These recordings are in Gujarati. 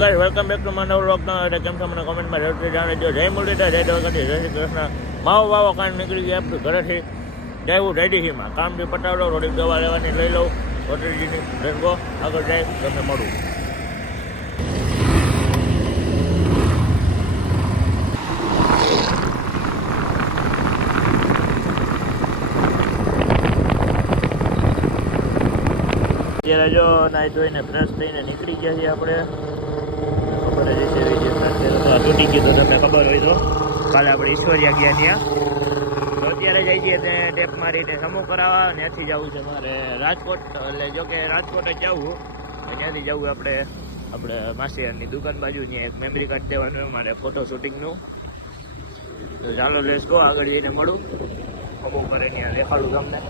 વેલકમ બેક ટુ માય નવો વ્લોગ. કેમ છો મને કોમેન્ટમાં જરૂરથી જાણજો. જય મુરલીધર, જય દ્વારકાધીશ, જય શ્રી કૃષ્ણ. માવો વાવો કાંઈ નીકળી ગયા આપણે ઘરેથી જવું રેડીમાં કામ બી પટાવડો, થોડીક દવા લેવાની લઈ લઉં હોટલજીની રેસગો આગળ જાય તમને મળું. અત્યારે જો નાઈ ધોઈને ફ્રેશ થઈને નીકળી ગયા છીએ આપણે. ખબર જ છે તૂટી ગયું તો તમને ખબર હોય તો કાલે આપણે ઈશ્વરિયા ગયા ત્યાં તો અત્યારે જઈ છીએ ત્યાં ટેપ મારીને સમૂહ કરાવવા. ત્યાંથી જવું છે મારે રાજકોટ. એટલે જો કે રાજકોટ જ જવું, ત્યાંથી જવું આપણે માસીની દુકાન બાજુ. ત્યાં એક મેમરી કાર્ડ દેવાનું મારે ફોટો શૂટિંગનું. તો ચાલો લેટ્સ ગો, આગળ જઈને મળું. સમૂહ કરે ત્યાં દેખાડું તમને.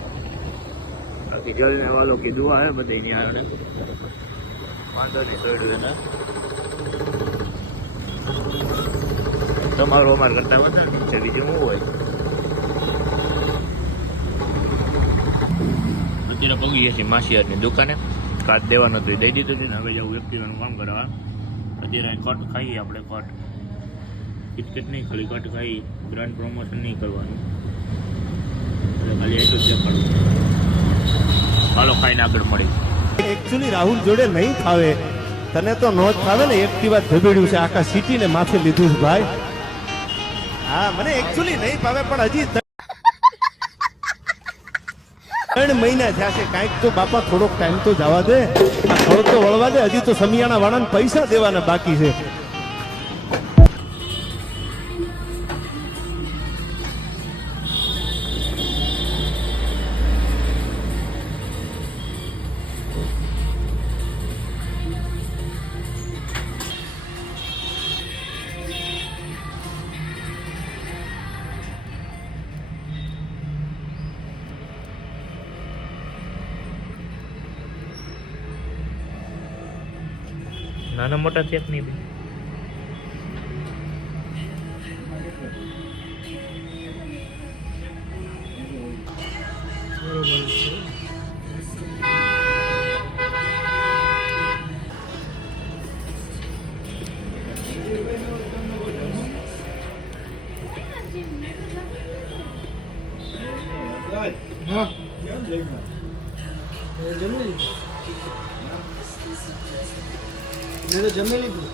બાકી જલને વાલો કી દુઆ હે બધી ત્યાં આવે વાંધો નહીં થોડું એને તમારું અમારે કરતા વધારે છે બીજું શું હોય. અત્યારે પગીએ છીએ માસીયારની દુકાને. કાર્ડ દેવાનું હતું દઈ દીધું છે ને હવે જવું એક્ટિવાનું કામ કરવા. અત્યારે કટ ખાઈએ આપણે. કટ કિટકેટ નહીં, ખાલી કટ ખાઈ. બ્રાન્ડ પ્રમોશન નહીં કરવાનું, એટલે ખાલી એટલું જ દેખાડવું. હાલો ખાઈને આગળ મળી. એકચ્યુઅલી રાહુલ જોડે નહીં ફાવે, તને તો નો જ ફાવે ને. એક્ટિવા ધબેડ્યું છે, આખા સિટીને માથે લીધું છે ભાઈ. હા મને એકચ્યુઅલી નહીં ફાવે, પણ હજી 3 મહિના થયા છે. કાંઈક તો બાપા થોડોક ટાઈમ તો જવા દે, થોડોક તો વળવા દે. હજી તો સમિયાણા વાળાને પૈસા દેવાના બાકી છે. નાના મોટા ચેક નહીં બે. મેં તો જમી લીધું.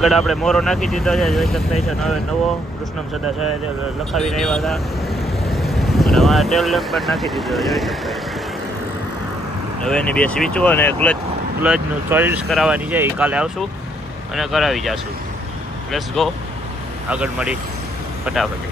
આગળ આપણે મોરો નાખી દીધો છે, જોઈ શકતા છે. હવે નવો કૃષ્ણમ સદા છે લખાવીને આવ્યા હતા, અને હવે ટેલ લેમ્પ પણ નાખી દીધો જોઈ શકતા. હવે એની 2 સ્વિચો અને ક્લચનું ચોઇસ કરાવવાની છે. એ કાલે આવશું અને કરાવી જશું. લેટ્સ ગો, આગળ મળી ફટાફટ.